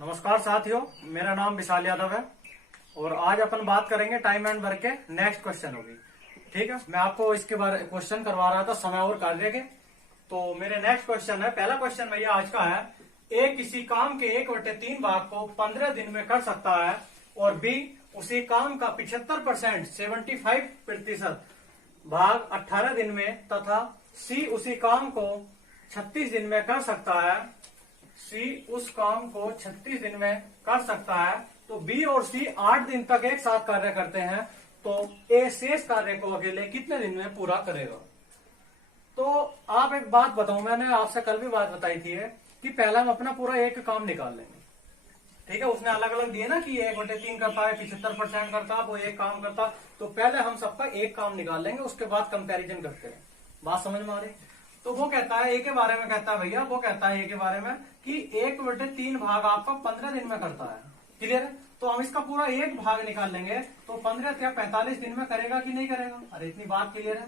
नमस्कार साथियों, मेरा नाम विशाल यादव है और आज अपन बात करेंगे टाइम एंड वर्क के नेक्स्ट क्वेश्चन होगी। ठीक है, मैं आपको इसके बारे क्वेश्चन करवा रहा था समय और कार्य के। तो मेरे नेक्स्ट क्वेश्चन है, पहला क्वेश्चन भैया आज का है, ए किसी काम के 1/3 भाग को 15 दिन में कर सकता है और बी उसी काम का 75% 75% भाग 18 दिन में तथा सी उसी काम को 36 दिन में कर सकता है। सी उस काम को 36 दिन में कर सकता है। तो बी और सी 8 दिन तक एक साथ कार्य करते हैं, तो ए शेष कार्य को अकेले कितने दिन में पूरा करेगा। तो आप एक बात बताऊं, मैंने आपसे कल भी बात बताई थी कि पहले हम अपना पूरा एक काम निकाल लेंगे। ठीक है, उसने अलग अलग दिए ना कि 1/3 करता है, 75% करता है, वो एक काम करता। तो पहले हम सबका एक काम निकाल लेंगे, उसके बाद कंपैरिजन करते हैं। बात समझ में आ रही। तो वो कहता है ए के बारे में, कहता है भैया वो कहता है ए के बारे में कि 1/3 भाग आपका 15 दिन में करता है। क्लियर है। तो हम इसका पूरा एक भाग निकाल लेंगे, तो 15 या 45 दिन में करेगा कि नहीं करेगा। अरे इतनी बात क्लियर है।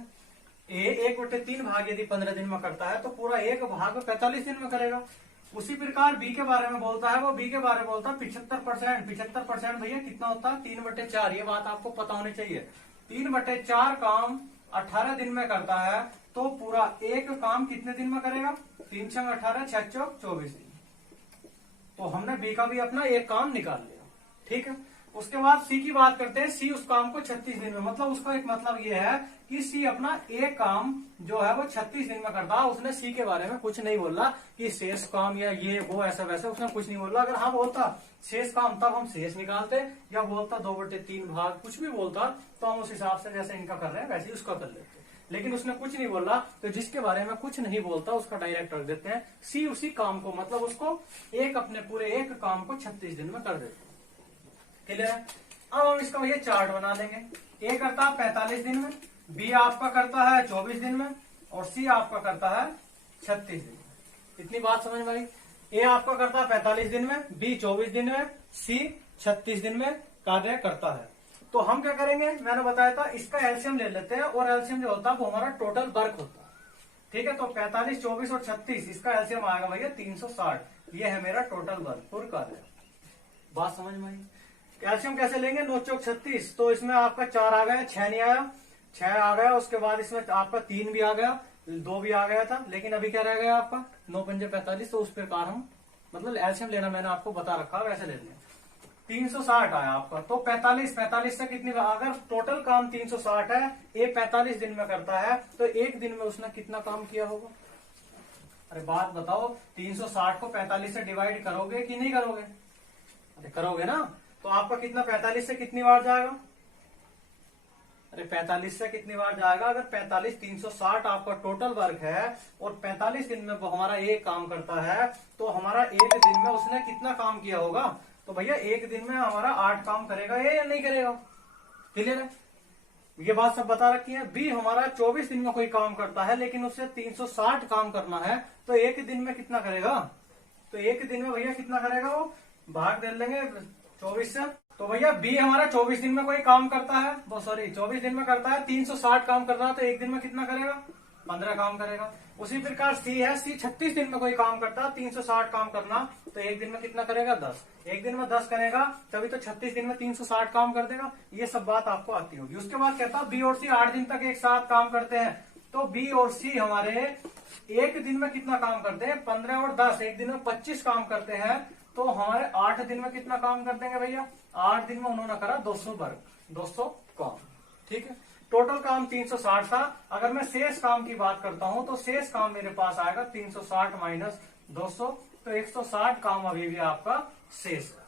ए 1/3 भाग यदि 15 दिन में करता है तो पूरा एक भाग 45 दिन में करेगा। उसी प्रकार बी के बारे में बोलता है, वो बी के बारे में बोलता है 75%। 75% भैया कितना होता है, 3/4। ये बात आपको पता होनी चाहिए। 3/4 काम 18 दिन में करता है, तो पूरा एक काम कितने दिन में करेगा, 3 × 18 6 × 24 दिन। तो हमने बी का भी अपना एक काम निकाल लिया। ठीक है, उसके बाद सी की बात करते हैं। सी उस काम को 36 दिन में, मतलब उसका एक मतलब ये है कि सी अपना एक काम जो है वो 36 दिन में करता है। उसने सी के बारे में कुछ नहीं बोला कि शेष काम या ये वो ऐसा वैसा, उसने कुछ नहीं बोला। अगर हाँ बोलता शेष काम तब हम शेष निकालते, या बोलता 2/3 भाग, कुछ भी बोलता तो हम उस हिसाब से जैसे इनका कर रहे हैं वैसे ही उसका कर लेते। लेकिन उसने कुछ नहीं बोला, तो जिसके बारे में कुछ नहीं बोलता उसका डायरेक्ट रख देते हैं। सी उसी काम को, मतलब उसको एक अपने पूरे एक काम को 36 दिन में कर देते हैं। क्लियर है। अब हम इसका भैया चार्ट बना देंगे। ए करता है 45 दिन में, बी आपका करता है 24 दिन में और सी आपका करता है 36 दिन में। इतनी बात समझ में आई। ए आपका करता है 45 दिन में, बी 24 दिन में, सी 36 दिन में कार्य करता है। तो हम क्या करेंगे, मैंने बताया था इसका एलसीएम ले लेते हैं, और एलसीएम जो होता है वो हमारा टोटल वर्क होता है। ठीक है, तो 45, 24 और 36 इसका एलसीएम आएगा भैया 360। ये है मेरा टोटल वर्क, पूरा कार्य। बात समझ में आई। कैल्शियम कैसे लेंगे, 9 × 36। तो इसमें आपका 4 आ गया, 6 नहीं आया, 6 आ गया। उसके बाद इसमें आपका 3 भी आ गया, 2 भी आ गया था, लेकिन अभी क्या रह गया आपका 9 × 5 = 45। तो उस प्रकार हम मतलब एल्शियम लेना मैंने आपको बता रखा, वैसे ले लें। 360 आया आपका। तो 45 से कितनी, अगर टोटल काम 360 है, ये 45 दिन में करता है, तो एक दिन में उसने कितना काम किया होगा। अरे बात बताओ, 360 को 45 से डिवाइड करोगे कि नहीं करोगे। अरे करोगे ना। तो आपका कितना, 45 से कितनी बार जाएगा। अरे 45 से कितनी बार जाएगा, अगर 45 360 आपका टोटल वर्क है और 45 दिन में वो हमारा एक काम करता है, तो हमारा एक दिन में उसने कितना काम किया होगा। तो भैया एक दिन में हमारा 8 काम करेगा ये या नहीं करेगा। क्लियर है, ये बात सब बता रखी है। बी हमारा 24 दिन में कोई काम करता है, लेकिन उससे 360 काम करना है, तो एक दिन में कितना करेगा। तो एक दिन में भैया कितना करेगा, वो भाग दे लेंगे 24 से। तो भैया बी हमारा 24 दिन में कोई काम करता है, वो सॉरी 24 दिन में करता है, 360 काम कर रहा है, तो एक दिन में कितना करेगा, 15 काम करेगा। उसी प्रकार सी है, सी 36 दिन में कोई काम करता है, 360 काम करना, तो एक दिन में कितना करेगा, 10। एक दिन में 10 करेगा, तभी तो 36 दिन में 360 काम कर देगा। ये सब बात आपको आती होगी। उसके बाद कहता है बी और सी 8 दिन तक एक साथ काम करते हैं। तो बी और सी हमारे एक दिन में कितना काम करते हैं, 15 और 10, एक दिन में 25 काम करते हैं। तो हमारे 8 दिन में कितना काम कर देंगे भैया, 8 दिन में उन्होंने करा 200 वर्क, 200 काम। ठीक है, टोटल काम 360 था। अगर मैं शेष काम की बात करता हूं, तो शेष काम मेरे पास आएगा 360 माइनस 200, तो 160 काम अभी भी आपका शेष है।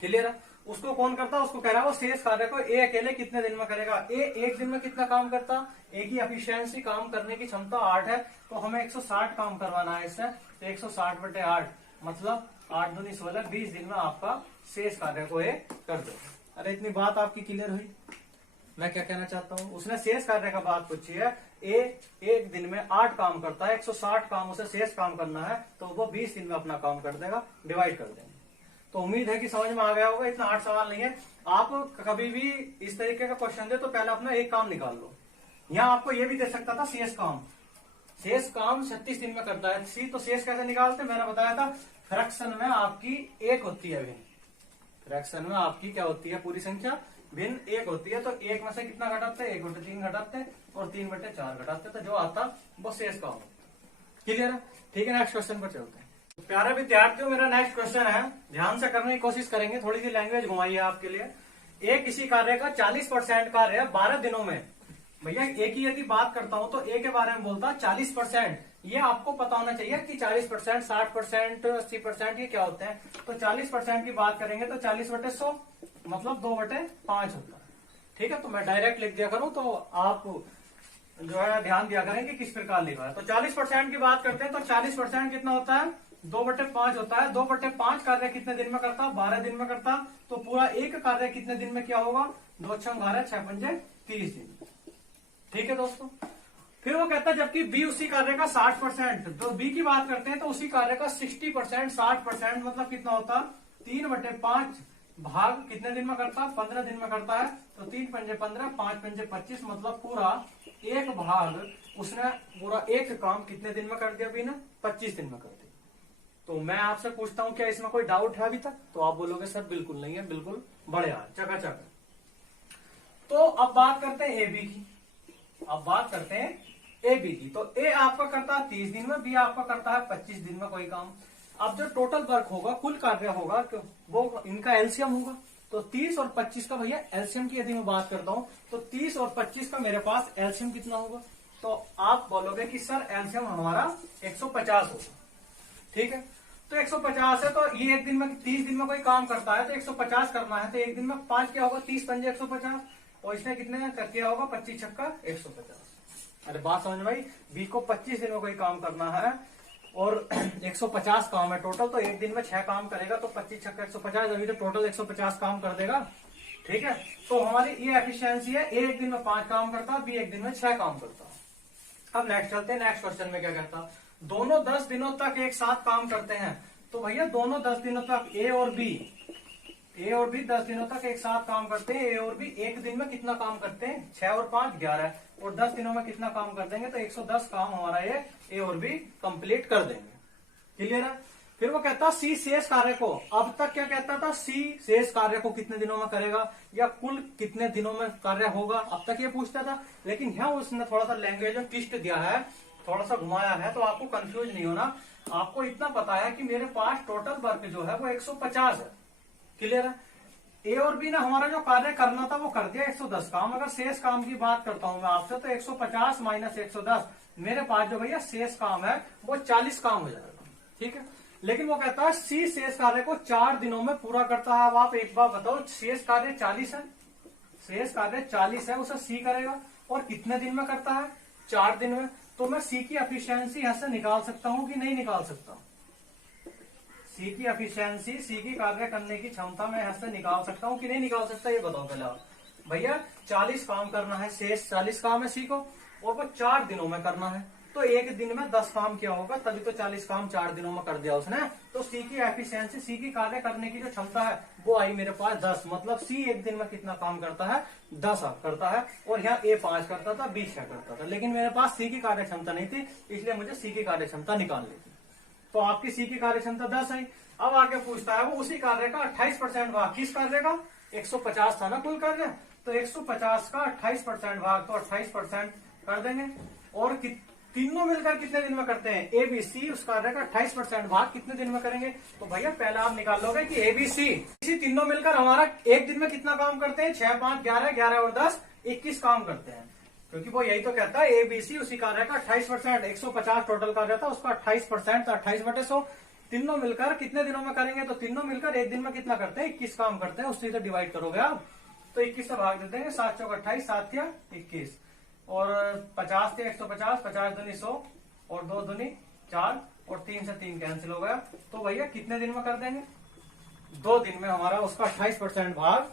क्लियर है। उसको कौन करता, उसको कह रहा है वो शेष कार्य को ए अकेले कितने दिन में करेगा। ए एक दिन में कितना काम करता, ए की एफिशिएंसी काम करने की क्षमता 8 है, तो हमें 160 काम करवाना है इससे। तो 160/8 मतलब 8 दूनी 16, 20 दिन में आपका शेष कार्य को ए कर दो। अरे इतनी बात आपकी क्लियर हुई। मैं क्या कहना चाहता हूँ, उसने शेष कार्य का बात पूछी है। ए एक दिन में 8 काम करता है, 160 काम उसे शेष काम करना है, तो वो 20 दिन में अपना काम कर देगा, डिवाइड कर देंगे। तो उम्मीद है कि समझ में आ गया होगा। इतना हार्ड सवाल नहीं है। आप कभी भी इस तरीके का क्वेश्चन दे तो पहले अपना एक काम निकाल लो। यहाँ आपको ये भी दे सकता था शेष काम, शेष काम 36 दिन में करता है। सी तो शेष कैसे निकालते, मैंने बताया था फ्रैक्शन में आपकी एक होती है भिन्न, फ्रैक्शन में आपकी क्या होती है, पूरी संख्या भिन्न एक होती है। तो एक में से कितना घटाते हैं, 1/3 घटाते हैं और 3/4 घटाते हैं, तो जो आता वो शेष का होगा। क्लियर है? ठीक है, नेक्स्ट क्वेश्चन पर चलते हैं। तो प्यारे विद्यार्थियों, मेरा नेक्स्ट क्वेश्चन है, ध्यान से करने की कोशिश करेंगे, थोड़ी सी लैंग्वेज घुमाइए आपके लिए। एक किसी कार्य का 40% कार्य 12 दिनों में, भैया एक ही यदि बात करता हूं तो ए के बारे में बोलता 40%, ये आपको पता होना चाहिए कि 40%, 60%, 80% ये क्या होते हैं। तो 40% की बात करेंगे तो 40/100 मतलब 2/5 होता है। ठीक है, तो मैं डायरेक्ट लिख दिया करूं, तो आप जो है ध्यान दिया करें कि किस प्रकार लिखा है। तो 40% की बात करते हैं तो 40% कितना होता है, 2/5 होता है। 2/5 कार्य कितने दिन में करता, 12 दिन में करता। तो पूरा एक कार्य कितने दिन में क्या होगा, 2 × 12 6 × 30 दिन। ठीक है दोस्तों, फिर वो कहता है जबकि बी उसी कार्य का 60%, तो बी की बात करते हैं तो उसी कार्य का 60%, 60% मतलब कितना होता, 3/5 भाग कितने दिन में करता, 15 दिन में करता है। तो 3 × 15, 5 × 25 मतलब पूरा एक भाग उसने पूरा एक काम कितने दिन में कर दिया बी ने, 25 दिन में कर दिया। तो मैं आपसे पूछता हूं क्या इसमें कोई डाउट है अभी तक, तो आप बोलोगे सर बिल्कुल नहीं है, बिल्कुल बढ़िया, चकाचक। तो अब बात करते हैं ए बी की, अब बात करते हैं ए बी की। तो ए आपका करता है 30 दिन में, बी आपका करता है 25 दिन में कोई काम। अब जो टोटल वर्क होगा, कुल कार्य होगा, वो इनका एलसीएम होगा। तो 30 और 25 का भैया एलसीएम की यदि मैं बात करता हूं तो 30 और 25 का मेरे पास एलसीएम कितना होगा, तो आप बोलोगे कि सर एलसीएम हमारा 150 होगा। ठीक है, तो 150 है, तो ये एक दिन में 30 दिन में कोई काम करता है तो 150 करना है, तो एक दिन में 5 क्या होगा, 30 × 5 = 150, और इसने कितने किया होगा, 25 × 6 = 150। अरे बात समझ भाई, बी को 25 दिन में कोई काम करना है और 150 काम है टोटल, तो एक दिन में 6 काम करेगा, तो 25 × 6 = 150, अभी तो टोटल 150 काम कर देगा। ठीक है, तो हमारी ये एफिशिएंसी है, ए एक दिन में 5 काम करता है, बी एक दिन में 6 काम करता है। अब नेक्स्ट चलते हैं, नेक्स्ट क्वेश्चन में क्या कहता, दोनों 10 दिनों तक एक साथ काम करते हैं। तो भैया दोनों 10 दिनों तक ए और बी 10 दिनों तक एक साथ काम करते हैं। ए और बी एक दिन में कितना काम करते हैं, 6 और 5 11, और 10 दिनों में कितना काम कर देंगे, तो 110 काम हमारा ये ए और बी कंप्लीट कर देंगे। क्लियर है? फिर वो कहता सी शेष कार्य को, अब तक क्या कहता था, सी शेष कार्य को कितने दिनों में करेगा या कुल कितने दिनों में कार्य होगा, अब तक ये पूछता था। लेकिन यहाँ उसने थोड़ा सा लैंग्वेज में ट्विस्ट दिया है, थोड़ा सा घुमाया है, तो आपको कंफ्यूज नहीं होना। आपको इतना पता है कि मेरे पास टोटल वर्क जो है वो 150 है। क्लियर है? ए और बी ने हमारा जो कार्य करना था वो कर दिया 110 काम। अगर शेष काम की बात करता हूं मैं आपसे तो 150 - 110, मेरे पास जो भैया शेष काम है वो 40 काम हो जाएगा। ठीक है, लेकिन वो कहता है सी शेष कार्य को 4 दिनों में पूरा करता है। अब आप एक बार बताओ, शेष कार्य 40 है, शेष कार्य 40 है, उसे सी करेगा और कितने दिन में करता है, 4 दिन में। तो मैं सी की एफिशिएंसी यहां से निकाल सकता हूं कि नहीं निकाल सकता, सी की एफिशिएंसी, सी की कार्य करने की क्षमता मैं यहां से निकाल सकता हूं कि नहीं निकाल सकता, ये बताओ पहले आप। भैया 40 काम करना है, शेष 40 काम है सी को, और वो 4 दिनों में करना है। तो एक दिन में 10 काम किया होगा, तभी तो 40 काम 4 दिनों में कर दिया उसने। तो सी की एफिशिएंसी, सी की कार्य करने की जो क्षमता है वो आई मेरे पास 10। मतलब सी एक दिन में कितना काम करता है, 10 करता है। और यहाँ ए 5 करता था, बी 6 करता था, लेकिन मेरे पास सी की कार्य क्षमता नहीं थी, इसलिए मुझे सी की कार्य क्षमता निकालनी थी। तो आपकी सी की कार्य क्षमता 10 है। अब आगे पूछता है वो उसी कार्य का 28% भाग, किस कार्य का, 150 था ना कुल कार्य, तो 150 का 28% भाग, तो 28% कर देंगे। और तीनों मिलकर कितने दिन में करते हैं, ए बी सी, उस कार्य का 28% भाग कितने दिन में करेंगे। तो भैया पहले आप निकाल लोगे कि ए बी सी तीनों मिलकर हमारा एक दिन में कितना काम करते हैं, 6 5 11, 11 और 10 21 काम करते हैं। क्योंकि वो यही तो कहता है, ए बी सी उसी कार्य का 28%, 150 टोटल कार्य था, उसका 28%, तो 28/100 तीनों मिलकर कितने दिनों में करेंगे। तो तीनों मिलकर एक दिन में कितना करते हैं, 21 काम करते हैं। उससे तो डिवाइड करोगे आप, तो 21 से भाग दे देंगे, 7 चौक 28, 7 या 21, और 50 थे 150, 50 दूनी 100, और 2 दूनी 4, और 3 से 3 कैंसिल हो गया। तो भैया कितने दिन में कर देंगे, 2 दिन में हमारा उसका 28% भाग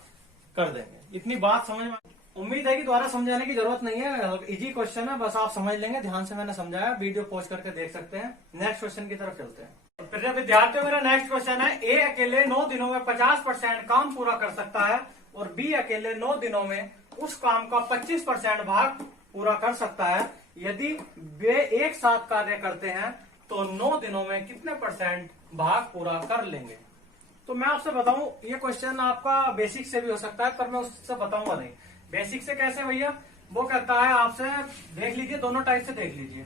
कर देंगे। इतनी बात समझ में, उम्मीद है कि दोबारा समझाने की जरूरत नहीं है, इजी क्वेश्चन है, बस आप समझ लेंगे। ध्यान से मैंने समझाया, वीडियो पॉज करके देख सकते हैं। नेक्स्ट क्वेश्चन की तरफ चलते हैं। प्रिय विद्यार्थियों, मेरा नेक्स्ट क्वेश्चन है, ए अकेले 9 दिनों में 50% काम पूरा कर सकता है और बी अकेले 9 दिनों में उस काम का 25% भाग पूरा कर सकता है। यदि वे एक साथ कार्य करते हैं तो 9 दिनों में कितने % भाग पूरा कर लेंगे। तो मैं आपसे बताऊं, ये क्वेश्चन आपका बेसिक से भी हो सकता है, पर मैं उससे बताऊंगा नहीं। बेसिक से कैसे भैया? वो कहता है आपसे, देख लीजिए दोनों टाइप से देख लीजिए।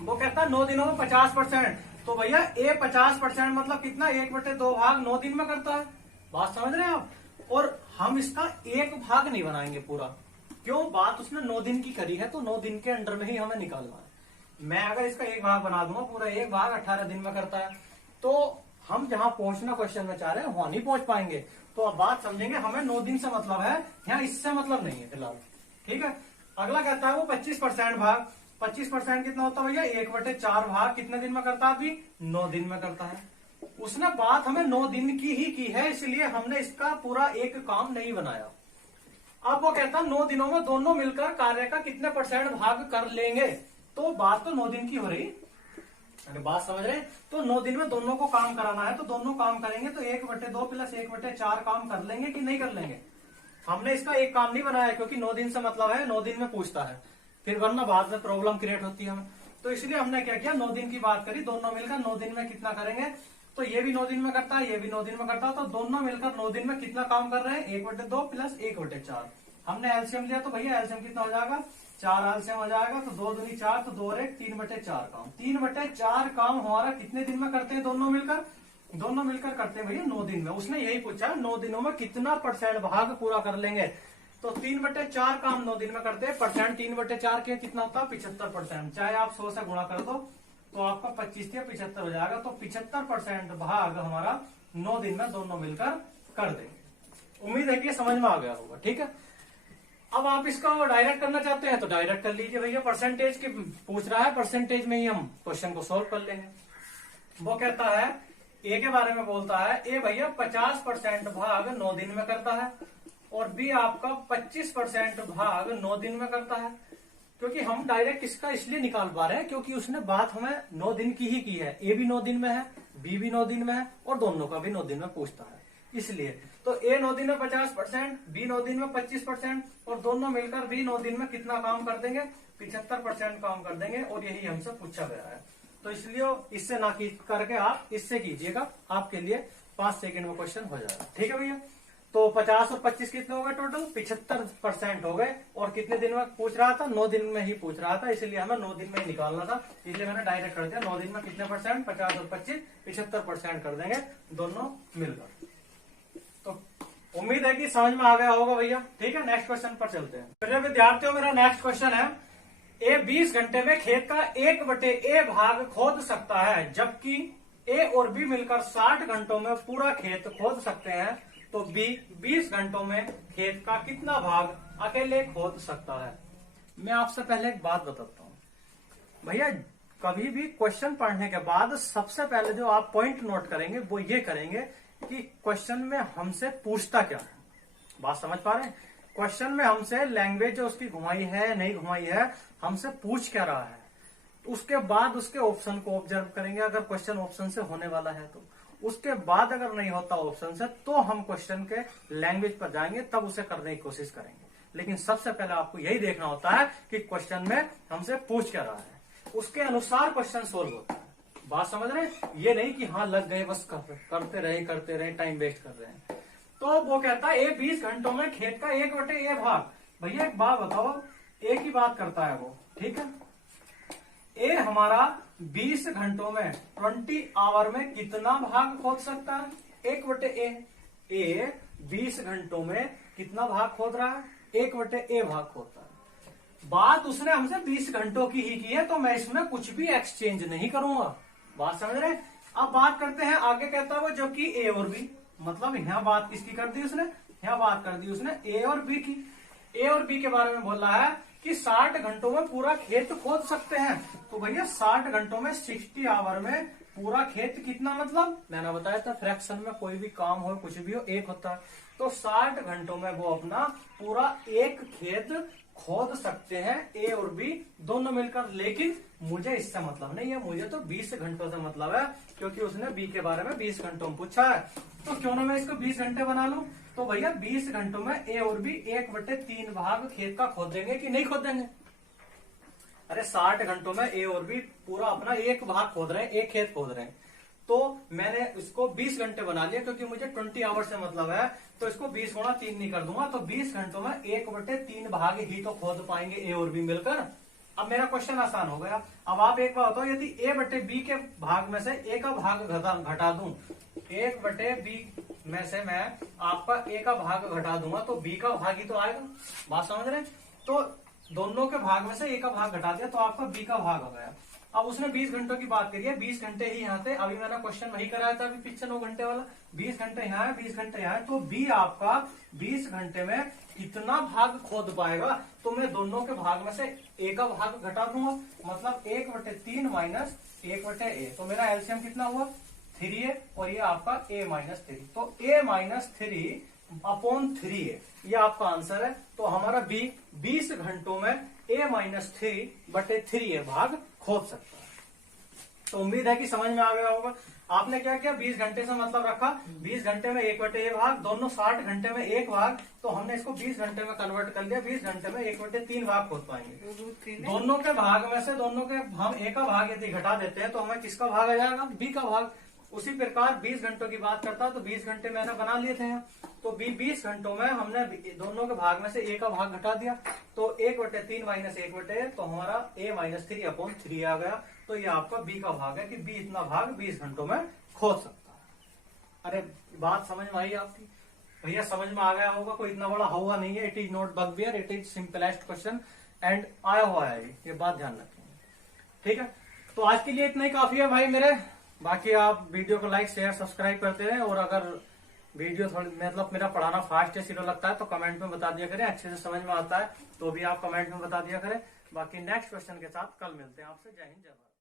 वो कहता है 9 दिनों में 50%। तो भैया ए 50% मतलब कितना? 1/2 भाग 9 दिन में करता है। बात समझ रहे हैं आप? और हम इसका एक भाग नहीं बनाएंगे पूरा। क्यों? बात उसने 9 दिन की करी है, तो 9 दिन के अंडर में ही हमें निकालना है। मैं अगर इसका एक भाग बना दूंगा, पूरा एक भाग 18 दिन में करता है, तो हम जहां पहुंचना क्वेश्चन में चाह रहे हैं वहां नहीं पहुंच पाएंगे। तो अब बात समझेंगे, हमें 9 दिन से मतलब है, यहाँ इससे मतलब नहीं है फिलहाल। ठीक है। अगला कहता है वो 25% भाग। 25% कितना होता है भैया? 1/4 भाग कितने दिन में करता है? अभी 9 दिन में करता है। उसने बात हमें 9 दिन की ही की है, इसलिए हमने इसका पूरा एक काम नहीं बनाया। अब वो कहता है 9 दिनों में दोनों मिलकर कार्य का कितने % भाग कर लेंगे। तो बात तो 9 दिन की हो रही, अरे बात समझ रहे? तो 9 दिन में दोनों को काम कराना है, तो दोनों काम करेंगे, तो 1/2 प्लस 1/4 काम कर लेंगे कि नहीं कर लेंगे? हमने इसका एक काम नहीं बनाया, क्योंकि 9 दिन से मतलब है 9 दिन में पूछता है, फिर वरना बाद में प्रॉब्लम क्रिएट होती है हमें। तो इसलिए हमने क्या किया, 9 दिन की बात करी, दोनों मिलकर 9 दिन में कितना करेंगे। तो ये भी 9 दिन में करता है, ये भी 9 दिन में करता है, तो दोनों मिलकर 9 दिन में कितना काम कर रहे हैं? 1/2 प्लस 1/4। हमने एलसीएम लिया, तो भैया एलसीएम कितना हो जाएगा? 4 एलसीएम हो जाएगा, तो 2 दूनी 4, तो 2 और 1 3/4 काम। 3/4 काम हमारा कितने दिन में करते हैं दोनों मिलकर? दोनों मिलकर करते हैं भैया 9 दिन में। उसने यही पूछा 9 दिनों में कितना % भाग पूरा कर लेंगे। तो 3/4 काम 9 दिन में करते हैं। परसेंट 3/4 के कितना होता है? 75%। चाहे आप 100 से गुणा कर दो, तो आपका 25 या 75 हो जाएगा। तो 75% भाग हमारा 9 दिन में दोनों मिलकर कर देंगे। उम्मीद है कि ये समझ में आ गया होगा। ठीक है। अब आप इसका डायरेक्ट करना चाहते हैं तो डायरेक्ट कर लीजिए भैया। परसेंटेज की पूछ रहा है, परसेंटेज में ही हम क्वेश्चन को सोल्व कर लेंगे। वो कहता है, ए के बारे में बोलता है, ए भैया 50% भाग 9 दिन में करता है, और बी आपका 25% भाग 9 दिन में करता है। क्योंकि हम डायरेक्ट इसका इसलिए निकाल पा रहे हैं क्योंकि उसने बात हमें 9 दिन की ही की है। ए भी 9 दिन में है, बी भी 9 दिन में है, और दोनों का भी 9 दिन में पूछता है, इसलिए। तो ए 9 दिन में 50%, बी 9 दिन में 25%, और दोनों मिलकर भी 9 दिन में कितना काम कर देंगे? 75% काम कर देंगे, और यही हमसे पूछा गया है। तो इसलिए इससे ना करके आप इससे कीजिएगा, आपके लिए 5 सेकंड में क्वेश्चन हो जाएगा। ठीक है भैया। तो 50 और 25 कितने हो गए? टोटल 75% हो गए। और कितने दिन में पूछ रहा था? 9 दिन में ही पूछ रहा था, इसलिए हमें 9 दिन में ही निकालना था, इसलिए मैंने डायरेक्ट कर दिया। 9 दिन में कितने %? 50 और 25 75% कर देंगे दोनों मिलकर। तो उम्मीद है कि समझ में आ गया होगा भैया। ठीक है। नेक्स्ट क्वेश्चन पर चलते हैं। मेरे विद्यार्थियों, मेरा नेक्स्ट क्वेश्चन है, ए 20 घंटे में खेत का 1/a भाग खोद सकता है, जबकि ए और बी मिलकर 60 घंटों में पूरा खेत खोद सकते हैं। तो बी 20 घंटों में खेत का कितना भाग अकेले खोद सकता है? मैं आपसे पहले एक बात बताता हूं भैया। कभी भी क्वेश्चन पढ़ने के बाद सबसे पहले जो आप पॉइंट नोट करेंगे वो ये करेंगे कि क्वेश्चन में हमसे पूछता क्या है। बात समझ पा रहे हैं? क्वेश्चन में हमसे लैंग्वेज जो उसकी घुमाई है नहीं घुमाई है, हमसे पूछ क्या रहा है, उसके बाद उसके ऑप्शन को ऑब्जर्व करेंगे। अगर क्वेश्चन ऑप्शन से होने वाला है तो, उसके बाद अगर नहीं होता ऑप्शन से, तो हम क्वेश्चन के लैंग्वेज पर जाएंगे, तब उसे करने की कोशिश करेंगे। लेकिन सबसे पहले आपको यही देखना होता है कि क्वेश्चन में हमसे पूछ क्या रहा है, उसके अनुसार क्वेश्चन सोल्व होता है। बात समझ रहे हैं? ये नहीं कि हाँ लग गए बस करते रहे टाइम वेस्ट कर रहे हैं। तो वो कहता है ए 20 घंटों में खेत का 1/a भाग। भैया एक बात बताओ, ए की बात करता है वो। ठीक है। ए हमारा 20 घंटों में 20 आवर में कितना भाग खोद सकता है? 1/a। ए 20 घंटों में कितना भाग खोद रहा है? 1/a भाग खोदता है। बात उसने हमसे 20 घंटों की ही की है, तो मैं इसमें कुछ भी एक्सचेंज नहीं करूंगा। बात समझ रहे हैं? अब बात करते हैं आगे। कहता है वो जबकि ए और बी, मतलब यहाँ बात किसकी कर दी उसने? यहाँ बात कर दी उसने ए और बी की। ए और बी के बारे में बोल रहा है कि 60 घंटों में पूरा खेत खोद सकते हैं। तो भैया 60 घंटों में 60 आवर में पूरा खेत कितना, मतलब मैंने बताया था फ्रैक्शन में कोई भी काम हो कुछ भी हो एक होता है। तो 60 घंटों में वो अपना पूरा एक खेत खोद सकते हैं, ए और बी दोनों मिलकर। लेकिन मुझे इससे मतलब नहीं है, मुझे तो 20 घंटों से मतलब है, क्योंकि उसने बी के बारे में 20 घंटों में पूछा है। तो क्यों ना मैं इसको 20 घंटे बना लूं। तो भैया 20 घंटों में ए और बी 1/3 भाग खेत का खोदेंगे कि नहीं खोदेंगे? अरे 60 घंटों में ए और बी पूरा अपना एक भाग खोद रहे हैं, एक खेत खोद रहे हैं। तो मैंने इसको 20 घंटे बना लिया, क्योंकि मुझे 20 आवर से मतलब है, तो इसको 20 गुणा 3 नहीं कर दूंगा, तो 20 घंटों में 1/3 भाग ही तो खोद पाएंगे ए और बी मिलकर। अब मेरा क्वेश्चन आसान हो गया। अब आप एक बात बताओ, यदि A/B के भाग में से ए का भाग घटा दूं, 1/B में से मैं आपका ए का भाग घटा दूंगा तो बी का भाग ही तो आएगा। बात समझ रहे हैं? तो दोनों के भाग में से ए का भाग घटा दिया तो आपका बी का भाग हो गया। अब उसने 20 घंटों की बात करी है, 20 घंटे ही यहाँ थे। अभी मैंने क्वेश्चन वही कराया था, अभी पिछले 9 घंटे वाला। 20 घंटे यहाँ है, 20 घंटे यहाँ है, तो बी आपका 20 घंटे में कितना भाग खोद पाएगा, तो मैं दोनों के भाग में से ए का भाग घटा दूंगा, मतलब 1/3 माइनस 1/a। तो मेरा एलसीएम कितना हुआ? 3 है, और ये आपका a माइनस 3, तो a माइनस 3/3 है, ये आपका आंसर है। तो हमारा बी 20 घंटों में a माइनस 3/3 भाग खोद सकता है। तो उम्मीद है कि समझ में आ गया होगा। आपने क्या किया, 20 घंटे से मतलब रखा, 20 घंटे में 1/a भाग, दोनों 60 घंटे में 1 भाग, तो हमने इसको 20 घंटे में कन्वर्ट कर लिया, 20 घंटे में 1/3 भाग खोद पाएंगे। दोनों के भाग में से दोनों के हम ए का भाग यदि घटा देते हैं तो हमें किसका भाग आ जाएगा? बी का भाग। उसी प्रकार 20 घंटों की बात करता है तो 20 घंटे मैंने बना लिए थे यहाँ, तो 20 घंटों में हमने दोनों के भाग में से ए का भाग घटा दिया, तो 1/3 माइनस 1/a, तो हमारा a माइनस 3/3 आ गया। तो ये आपका बी का भाग है कि बी इतना भाग 20 घंटों में खोद सकता है। अरे बात समझ में आई आपकी? भैया समझ में आ गया होगा, कोई इतना बड़ा हुआ नहीं है। It is not bugbear, it is simplest question and आया हुआ है, ये बात ध्यान रखेंगे। ठीक है, तो आज के लिए इतना ही काफी है भाई मेरे। बाकी आप वीडियो को लाइक शेयर सब्सक्राइब करते रहे, और अगर वीडियो थोड़ी मतलब मेरा पढ़ाना फास्ट है, स्लो लगता है तो कमेंट में बता दिया करें, अच्छे से समझ में आता है तो भी आप कमेंट में बता दिया करें। बाकी नेक्स्ट क्वेश्चन के साथ कल मिलते हैं आपसे। जय हिंद, जय भारत।